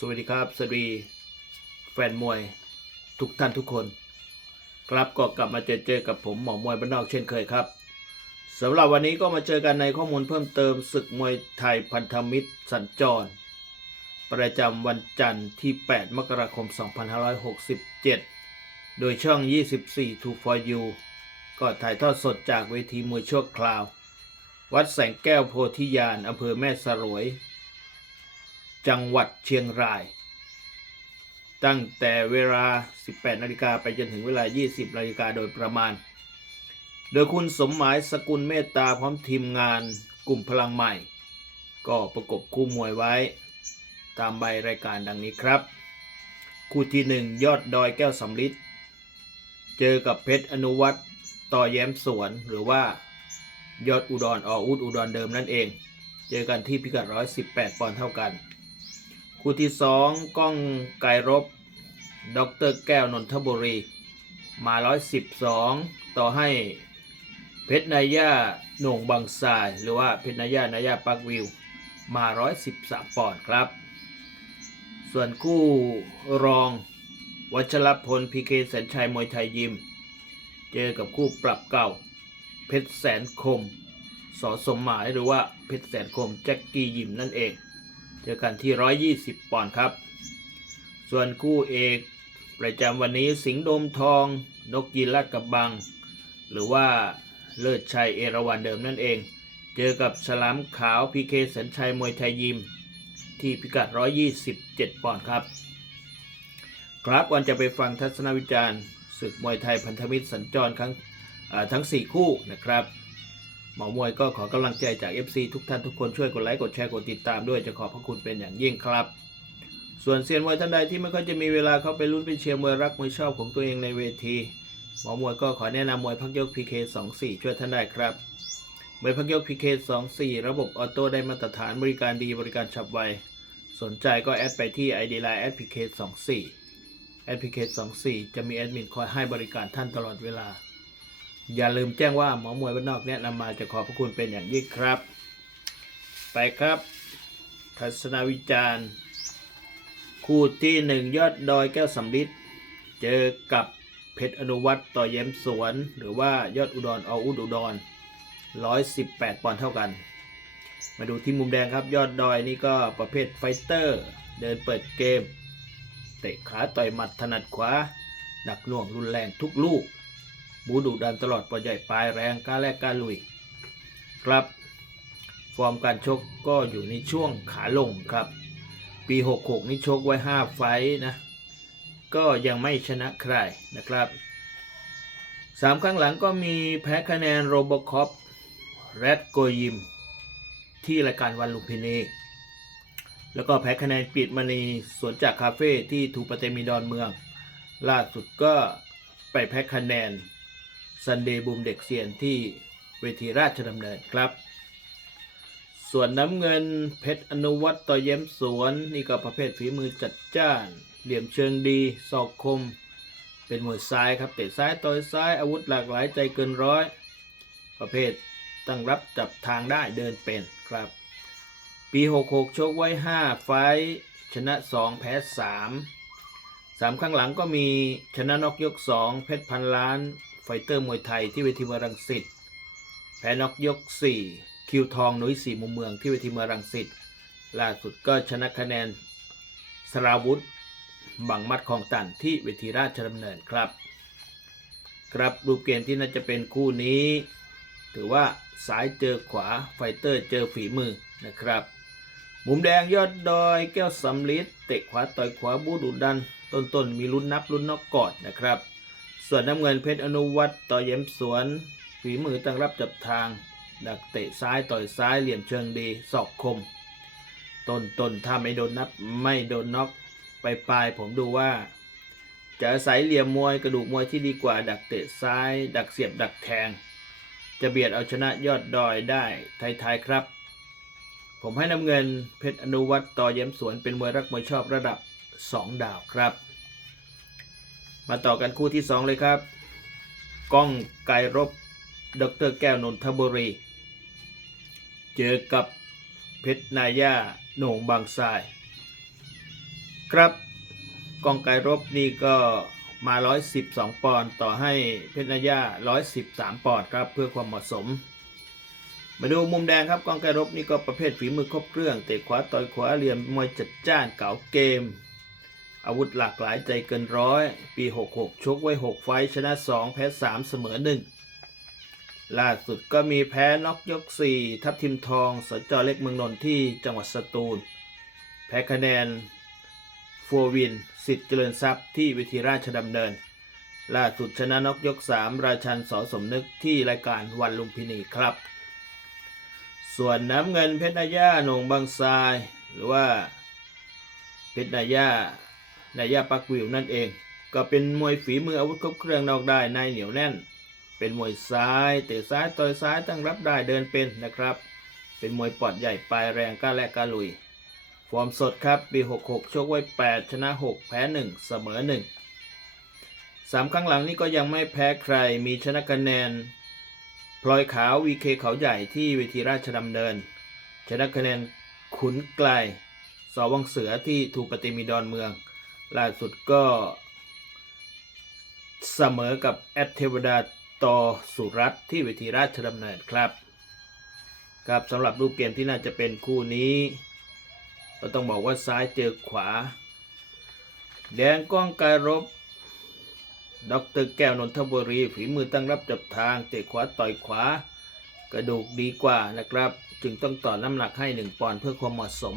สวัสดีครับ สวัสดีแฟนมวยทุกท่านทุกคน ครับก็กลับมาเจอเจอกับผมหมอมวยบ้านนอกเช่นเคยครับสำหรับวันนี้ก็มาเจอกันในข้อมูลเพิ่มเติมศึกมวยไทยพันธมิตรสัญจร ประจำวันจันทร์ที่ 8 มกราคม 2567 โดยช่อง 24 2 for you ก็ถ่ายทอดสดจากเวทีมวยชั่วคราว วัดแสงแก้วโพธิญาณอำเภอแม่สรวย จังหวัดเชียงราย ตั้งแต่เวลา 18 นาฬิกาไปจนถึงเวลา 20 นาฬิกาโดยประมาณ โดยคุณสมหมายสกุลเมตตาพร้อมทีมงานกลุ่มพลังใหม่ ก็ประกบคู่มวยไว้ ตามใบรายการดังนี้ครับ คู่ที่ 1 ยอดดอยแก้วสำลิดเจอกับเพชรอนุวัตรต่อแย้มสวนหรือว่ายอดอุดรออุดอุดรเดิมนั่นเอง เจอกันที่พิกัด 118 ปอนด์เท่ากัน คู่ที่2ก้องไกรรบดรแก้วนนทบุรี มา 112 ต่อให้เพชรนายาโหน่งบางทราย หรือว่าเพชรนายานายาปักวิว มา 113 ปอนด์ครับ ส่วนคู่รองวัชรพลพีเคแสนชัยมวยไทยยิม เจอกับคู่ปรับเก่า เพชรแสนคมสอสมหมายหรือว่าเพชรแสนคมแจ็คกี้ยิมนั่นเอง เจอกันที่ 120 ปอนด์ครับ ส่วนคู่เอกประจำวันนี้สิงห์โดมทอง นกยีราชกับบัง หรือว่าเลิศชัยเอราวันเดิมนั่นเอง เจอกับฉลามขาวพีเคสัญชัยมวยไทยยิม ที่พิกัด 127 ปอนด์ครับ ครับก่อนจะไปฟังทัศนวิจารณ์ศึกมวยไทยพันธมิตรสัญจรครั้งทั้ง 4 คู่นะครับ หมอมวยก็ขอกำลังใจจาก FC ทุกท่านทุกคนช่วยกดไลค์กดแชร์กดติดตามด้วยจะขอบพระคุณเป็นอย่างยิ่งครับ ส่วนเซียนมวยท่านใดที่ไม่ค่อยจะมีเวลาเข้าไปลุ้นไปเชียร์มวยรักมวยชอบของตัวเองในเวทีหมอมวยก็ขอแนะนำมวยพักยก PK 24 ช่วยท่านได้ครับมวยพักยก PK 24 ระบบออโต้ได้มาตรฐานบริการดีบริการฉับไว สนใจก็แอดไปที่ ID Line แอด PK 24 แอด PK 24 จะมีแอดมินคอยให้บริการท่านตลอดเวลา อย่าลืมแจ้งว่าหมอมวยบ้านนอกแนะนำมาจะขอบพระคุณเป็นอย่างยิ่งครับ ไปครับทัศนวิจารณ์ คู่ที่หนึ่งยอดดอยแก้วสำลิดเจอกับเพชรอนุวัตรต่อเย้มสวน หรือว่ายอดอุดรออุดอุดร118ปอนด์เท่ากัน มาดูที่มุมแดงครับ ยอดดอยนี่ก็ประเภทไฟเตอร์ เดินเปิดเกม เตะขาต่อยหมัดถนัดขวาหนักหน่วงรุนแรงทุกลูก บูดุดันตลอดปล่อยใหญ่ปลายแรงกล้าแลกกล้าลุยครับ ฟอร์มการชกก็อยู่ในช่วงขาลงครับ ปี 66 นี่ชกไว้ 5 ไฟนะ ก็ยังไม่ชนะใครนะครับสามครั้งหลังก็มีแพ้คะแนนโรบคอปแรดโกยิม ที่รายการวันลุมพินี แล้วก็แพ้คะแนนปิดมณีสวนจากคาเฟ่ที่ทูปเตมีดอนเมือง ล่าสุดก็ไปแพ้คะแนน ซันเดย์บูมเด็กเซียนที่เวทีราชดำเนินครับ ส่วนน้ำเงินเพชรอนุวัตต่อเย้มสวน นี่ก็ประเภทฝีมือจัดจ้าน เหลี่ยมเชิงดีศอกคม เป็นมวยซ้ายครับเตะซ้ายต่อยซ้ายอาวุธหลากหลายใจเกินร้อย ประเภทตั้งรับจับทางได้เดินเป็นครับ ปี 66ชกไว้ 5 ไฟชนะ 2 แพ้3สามข้างหลังก็มีชนะนกยก 2 เพชรพันล้าน ไฟเตอร์มวยไทยที่เวทีเมืองรังสิตแพ้น็อกยก 4 คิวทองหนุยสีมุมเมืองที่เวทีเมืองรังสิตล่าสุดก็ชนะคะแนนสราวุธ บังมัดของตันที่เวทีราชดำเนินครับ ครับรูปเกมที่น่าจะเป็นคู่นี้ ถือว่าสายเจอขวาไฟเตอร์เจอฝีมือนะครับ มุมแดงยอดดอยแก้วสำลิดเตะขวาต่อยขวาบูดุดันต้นๆมีลุ้นนับลุ้นนอกกอดนะครับ ส่วนน้ำเงินเพชรอนุวัตรต่อเย้มสวน ฝีมือตั้งรับจับทาง ดักเตะซ้ายต่อยซ้ายเหลี่ยมเชิงดีศอกคม ต้นต้นถ้าไม่โดนนับไม่โดนน็อกไปปลายผมดูว่า จะอาศัยเหลี่ยมมวยกระดูกมวยที่ดีกว่า ดักเตะซ้าย ดักเสียบดักแทง จะเบียดเอาชนะยอดดอยได้ท้ายๆครับ ผมให้น้ำเงินเพชรอนุวัตรต่อเย้มสวนเป็นมวยรักมวยชอบระดับ 2 ดาวครับ มาต่อกันคู่ที่ 2 เลยครับก้องไกรรบดรแก้วนนทบุรี เจอกับเพชรนายาโหน่งบางทราย ครับกองไกรรบนี่ก็มา 112 ปอนด์ต่อให้เพชรนายา113 ปอนด์ครับเพื่อความเหมาะสม มาดูมุมแดงครับกองไกรรบนี่ก็ประเภทฝีมือครบเครื่องเตะขวาต่อยขวาเหลี่ยมมวยจัดจ้านเก่าเกม อาวุธหลากหลายใจเกินร้อย ปี 66 ชกไว้ 6 ไฟชนะ 2 แพ้ 3 เสมอ 1 ล่าสุดก็มีแพ้น็อกยก 4 ทับทิมทองสจเล็กเมืองนนท์ที่จังหวัดสตูล แพ้คะแนนฟัววิน สิทธิ์เจริญทรัพย์ที่วิธีราชดำเนิน ล่าสุดชนะน็อกยก 3 ราชันสอสมนึกที่รายการวันลุมพินีครับ ส่วนน้ำเงินเพชรนาย่าหนงบางทราย หรือว่าเพชรนาย่า นายาปักวิวนั่นเอง ก็เป็นมวยฝีมืออาวุธครบเครื่องนอกได้ในเหนียวแน่น เป็นมวยซ้ายเตะซ้ายต่อยซ้ายตั้งรับได้เดินเป็นนะครับ เป็นมวยปอดใหญ่ปลายแรงกล้าแลกกล้าลุย ฟอร์มสดครับปี 66ชกไว้ 8 ชนะ 6 แพ้ 1 เสมอ1สามครั้งหลังนี้ก็ยังไม่แพ้ใครมีชนะคะแนนพลอยขาววีเคเขาใหญ่ที่เวทีราชดำเนิน ชนะคะแนนขุนไกลสอวังเสือที่ถูกปฏิมีดอนเมือง ล่าสุดก็เสมอกับแอดเทวดาต่อสุรัตที่เวทีราชดำเนินครับ ครับสำหรับรูปเกมที่น่าจะเป็นคู่นี้ ก็ต้องบอกว่าซ้ายเจอขวา แดงก้องการรบดรแก้วนนทบุรีฝีมือตั้งรับจับทางเตะขวาต่อยขวา กระดูกดีกว่านะครับ จึงต้องต่อน้ำหนักให้หนึ่งปอนด์เพื่อความเหมาะสม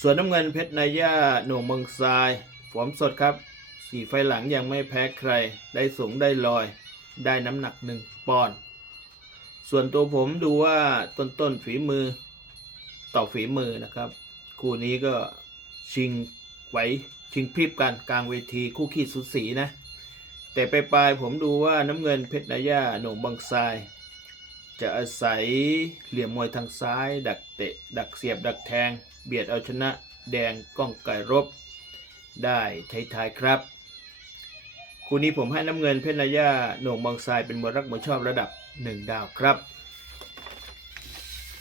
ส่วนน้ำเงินเพชรนายาหน่งเมืองทรายฟอร์มสดครับ สี่ไฟหลังยังไม่แพ้ใคร ได้สูงได้ลอย ได้น้ำหนักหนึ่งปอนด์ส่วนตัวผมดูว่าต้นต้นฝีมือ ต่อฝีมือนะครับ คู่นี้ก็ชิงไหวชิงพริบกันกลางเวทีคู่ขี้สุดสีนะ แต่ไปปลายผมดูว่าน้ำเงินเพชรนายาหน่งบางทราย จะอาศัยเหลี่ยมมวยทางซ้าย ดักเตะ ดักเสียบ ดักแทง เบียดเอาชนะแดงก้องไก่รบ ได้ท้ายๆครับ คู่นี้ผมให้น้ำเงินเพชรนายาโหน่งบางทรายเป็นมวยรักมวยชอบระดับ 1 ดาวครับ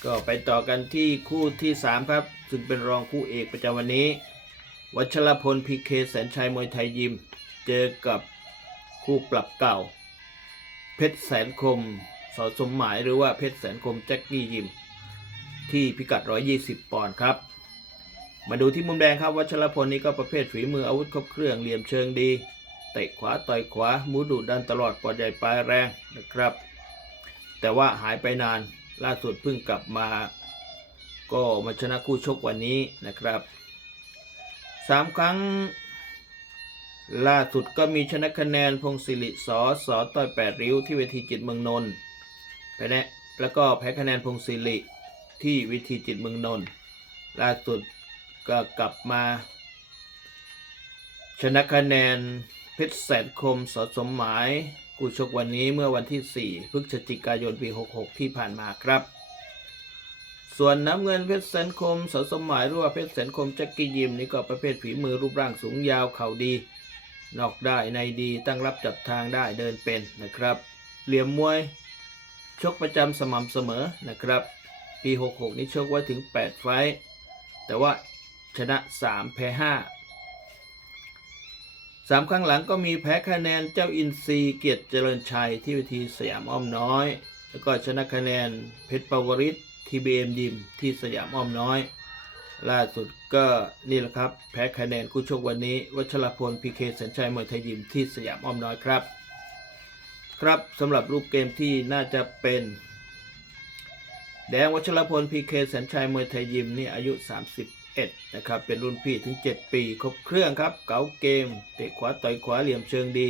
ก็ไปต่อกันที่คู่ที่ 3 ครับ ซึ่งเป็นรองคู่เอกประจำวันนี้ วัชรพลพีเคแสนชัยมวยไทยยิม เจอกับคู่ปรับเก่า เพชรแสนคม สอสมหมายหรือว่าเพชรแสนคมแจ็คกี้ยิม ที่พิกัด 120 ปอนด์ครับ มาดูที่มุมแดงครับ วัชรพลนี่ก็ประเภทฝีมืออาวุธครบเครื่องเหลี่ยมเชิงดีเตะขวาต่อยขวามูดุดันตลอดปอดใหญ่ปลายแรงนะครับ แต่ว่าหายไปนานล่าสุดเพิ่งกลับมา ก็มาชนะคู่ชกวันนี้นะครับสามครั้งล่าสุดก็มีชนะคะแนนพงศิริสอสอต่อยแปดริ้วที่เวทีจิตเมืองนนท์ แพ้แนะแล้วก็แพ้คะแนนพงศิริที่เวทีจิตเมืองนนท์ล่าสุดก็กลับมา ชนะคะแนนเพชรแสนคมสอสมหมายกูชกวันนี้เมื่อวันที่ 4 พฤศจิกายน ปี 66 ที่ผ่านมาครับ ส่วนน้ำเงินเพชรแสนคมสสมหมายหรือว่าเพชรแสนคมแจ็คกี้ยิมนี่ก็ประเภทฝีมือรูปร่างสูงยาวเข่าดี นอกได้ในดีตั้งรับจับทางได้เดินเป็นนะครับ เหลี่ยมมวย ชกประจำสม่ำเสมอนะครับ ปี 66 นี้ชกไว้ถึง 8 ไฟท์แต่ว่าชนะ 3 แพ้5สามครั้งหลังก็มีแพ้คะแนนเจ้าอินทรีเกียรติเจริญชัยที่เวทีสยามอ้อมน้อย แล้วก็ชนะคะแนนเพชรปวริศทีบีเอ็มยิมที่สยามอ้อมน้อย ล่าสุดก็นี่แหละครับ แพ้คะแนนคู่ชกวันนี้ วัชรพลพีเคสัญชัยมวยไทยยิมที่สยามอ้อมน้อยครับ ครับสำหรับรูปเกมที่น่าจะเป็น แดงวัชรพลพีเคสัญชัยมวยไทยยิมนี่อายุ 31 นะครับ เป็นรุ่นพี่ถึง 7 ปี ครบเครื่องครับ เก๋าเกม เตะขวาต่อยขวาเหลี่ยมเชิงดี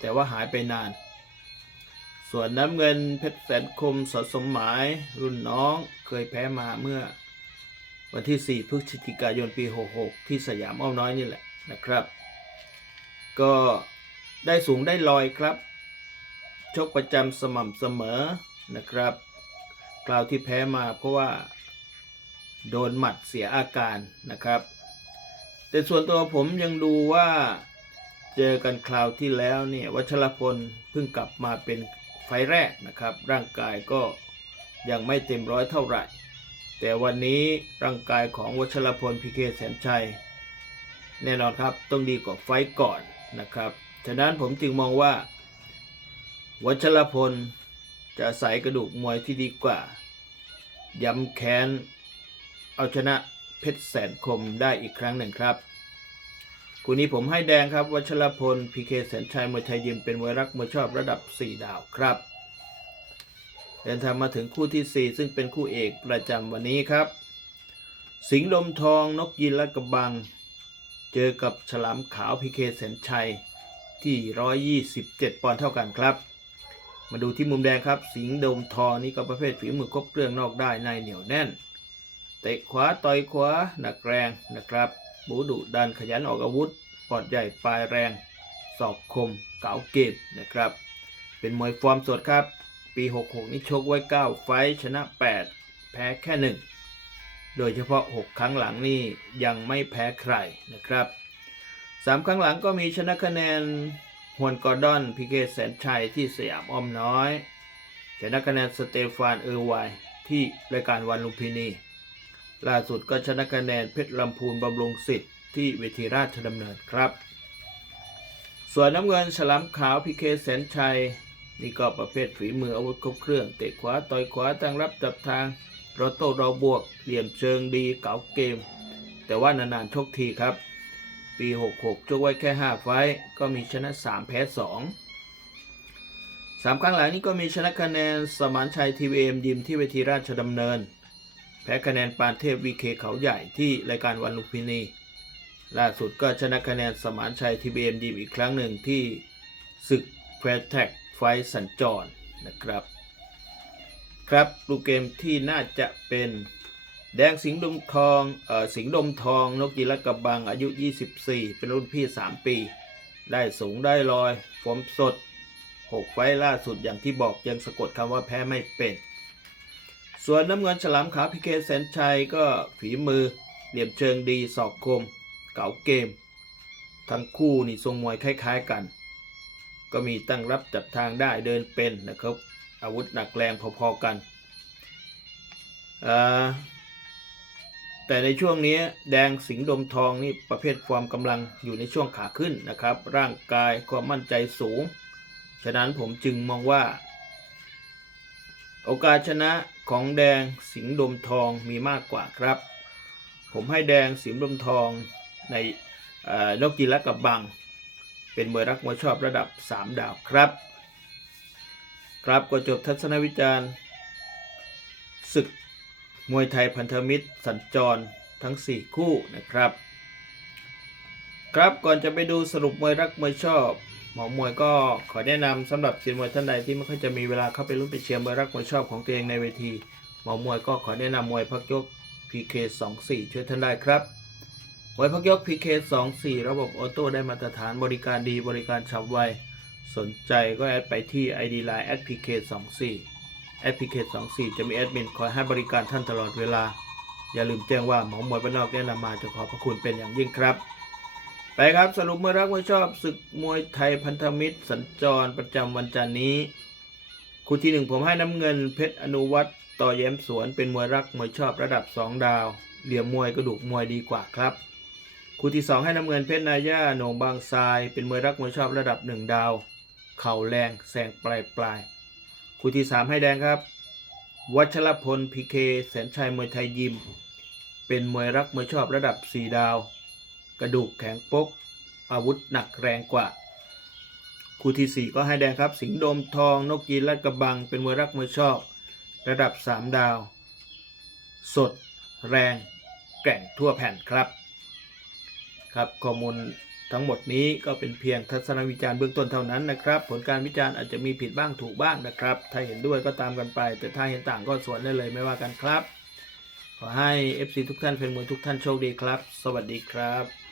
แต่ว่าหายไปนาน ส่วนน้ำเงินเพชรแสนคมสดสมหมาย รุ่นน้องเคยแพ้มาเมื่อ วันที่ 4 พฤศจิกายนปี 66 ที่สยามอ้อมน้อยนี่แหละนะครับ ก็ได้สูงได้ลอยครับ ชกประจำสม่ำเสมอนะครับคราวที่แพ้มาเพราะว่าโดนหมัดเสียอาการนะครับ แต่ส่วนตัวผมยังดูว่าเจอกันคราวที่แล้วเนี่ยวัชรพลเพิ่งกลับมาเป็นไฟแรกนะครับ ร่างกายก็ยังไม่เต็มร้อยเท่าไหร่ แต่วันนี้ร่างกายของวัชรพลพีเคแสนชัย แน่นอนครับต้องดีกว่าไฟก่อนนะครับ ฉะนั้นผมจึงมองว่า วัชรพลจะอาศัยกระดูกมวยที่ดีกว่า ย้ำแค้น เอาชนะเพชรแสนคมได้อีกครั้งหนึ่งครับคู่นี้ผมให้แดงครับ วัชรพลพีเคแสนชัยมวยไทยยิมเป็นมวยรักมวยชอบระดับ 4 ดาวครับ เดินทางมาถึงคู่ที่ 4 ซึ่งเป็นคู่เอกประจำวันนี้ครับ สิงห์ดมทองนกยินและกระบัง เจอกับฉลามขาวพีเคแสนชัยที่ 127 ปอนด์เท่ากันครับ มาดูที่มุมแดงครับ สิงห์ดมทอนี่ก็ประเภทฝีมือครบเครื่องนอกได้ในเหนียวแน่น เตะขวาต่อยขวาหนักแรงนะครับบูดุดันขยันออกอาวุธปอดใหญ่ปลายแรงศอกคมเก๋าเกมนะครับ เป็นมวยฟอร์มสดครับ ปี 66 นี้ชกไว้ 9 ไฟชนะ 8 แพ้แค่ 1 โดยเฉพาะ 6 ครั้งหลังนี่ยังไม่แพ้ใครนะครับ 3 ครั้งหลังก็มีชนะคะแนน ฮวนกอร์ดอนพีเคแสนชัยที่สยามอ้อมน้อยชนะคะแนนสเตฟานเออร์ไวที่รายการวันลุมพินี ล่าสุดก็ชนะคะแนนเพชรลำพูนบำรุงสิทธิ์ที่เวทีราชดำเนินครับ ส่วนน้ำเงินฉลามขาวพีเคแสนชัย นี่ก็ประเภทฝีมืออาวุธครบเครื่อง เตะขวาต่อยขวาตั้งรับจับทางรอโต้เราบวก เหลี่ยมเชิงดีเก๋าเกม แต่ว่านานๆชกทีครับ ปี 66 ชกไว้แค่ 5 ไฟก็มีชนะ 3 แพ้2สามครั้งหลังนี้ก็มีชนะคะแนนสมานชัยทีวีเอ็มยิมที่เวทีราชดำเนิน แพ้คะแนนปานเทพวีเคเขาใหญ่ที่รายการวันลุมพินี ล่าสุดก็ชนะคะแนนสมานชัยทีบีเอ็มยิมอีกครั้งหนึ่งที่ศึกแฟร์แท็กไฟสัญจรนะครับ ครับดูเกมที่น่าจะเป็น แดงสิงห์ดมทองเอ่อสิงห์ดมทอง นกยีระกระบังอายุ 24 เป็นรุ่นพี่ 3 ปี ได้สูงได้ลอยฟอร์มสด 6 ไฟล่าสุดอย่างที่บอกยังสะกดคำว่าแพ้ไม่เป็น ส่วนน้ำเงินฉลามขาวพิเคแสนชัยก็ฝีมือ เหลี่ยมเชิงดีศอกคม เก๋าเกม ทั้งคู่นี่ทรงมวยคล้ายๆกัน ก็มีตั้งรับจับทางได้เดินเป็นนะครับ อาวุธหนักแรงพอๆกันอ่า แต่ในช่วงนี้แดงสิงห์ดมทองนี่ประเภทความกำลังอยู่ในช่วงขาขึ้นนะครับ ร่างกายความมั่นใจสูง ฉะนั้นผมจึงมองว่า โอกาสชนะของแดงสิงห์ดมทองมีมากกว่าครับ ผมให้แดงสิงห์ดมทองในนกกีและกับบัง เป็นมวยรักมวยชอบระดับ 3 ดาวครับ ครับก็จบทัศนวิจารณ์ศึก มวยไทยพันธมิตรสัญจรทั้ง 4 คู่นะครับ ครับก่อนจะไปดูสรุปมวยรักมวยชอบ หมอมวยก็ขอแนะนำสำหรับเซียนมวยท่านใดที่ไม่ค่อยจะมีเวลาเข้าไปลุ้นไปเชียร์มวยรักมวยชอบของตัวเองในเวที หมอมวยก็ขอแนะนำมวยพักยก PK 2 4 ช่วยท่านได้ครับมวยพักยก PK 2 4 ระบบออโต้ได้มาตรฐานบริการดีบริการฉับไวสนใจก็แอดไปที่ ID Line pk24 PK 2 4 PK 2 4 จะมีแอดมินคอยให้บริการท่านตลอดเวลา อย่าลืมแจ้งว่าหมอมวยบ้านนอกแนะนำมาจะขอพระคุณเป็นอย่างยิ่งครับ ไปครับสรุปมวยรักมวยชอบศึกมวยไทยพันธมิตร สัญจรประจำวันจันทร์นี้ คู่ที่หนึ่งผมให้น้ำเงินเพชรอนุวัตรต่อแย้มสวนเป็นมวยรักมวยชอบระดับ 2 ดาว เหลี่ยมมวยกระดูกมวยดีกว่าครับ คู่ที่ 2 ให้น้ำเงินเพชรนาย่าโหนงบางทราย เป็นมวยรักมวยชอบระดับ 1 ดาว เข่าแรงแสงปลายปลาย คู่ที่ 3 ให้แดงครับ วัชรพลพีเคแสนชัยมวยไทยยิม เป็นมวยรักมวยชอบระดับ 4 ดาว กระดูกแข็งปก อาวุธหนักแรงกว่า คู่ที่ 4 ก็ให้แดงครับ สิงห์โดมทองนกยีนและกระบัง เป็นมวยรักมวยชอบ ระดับ 3 ดาว สด แรง แกร่งทั่วแผ่นครับ ครับข้อมูล ทั้งหมดนี้ก็เป็นเพียงทัศนวิจารณ์เบื้องต้นเท่านั้นนะครับ ผลการวิจารณ์อาจจะมีผิดบ้างถูกบ้างนะครับ ถ้าเห็นด้วยก็ตามกันไป แต่ถ้าเห็นต่างก็สวนได้เลยไม่ว่ากันครับ ขอให้ FC ทุกท่านเป็นมวยทุกท่านโชคดีครับ สวัสดีครับ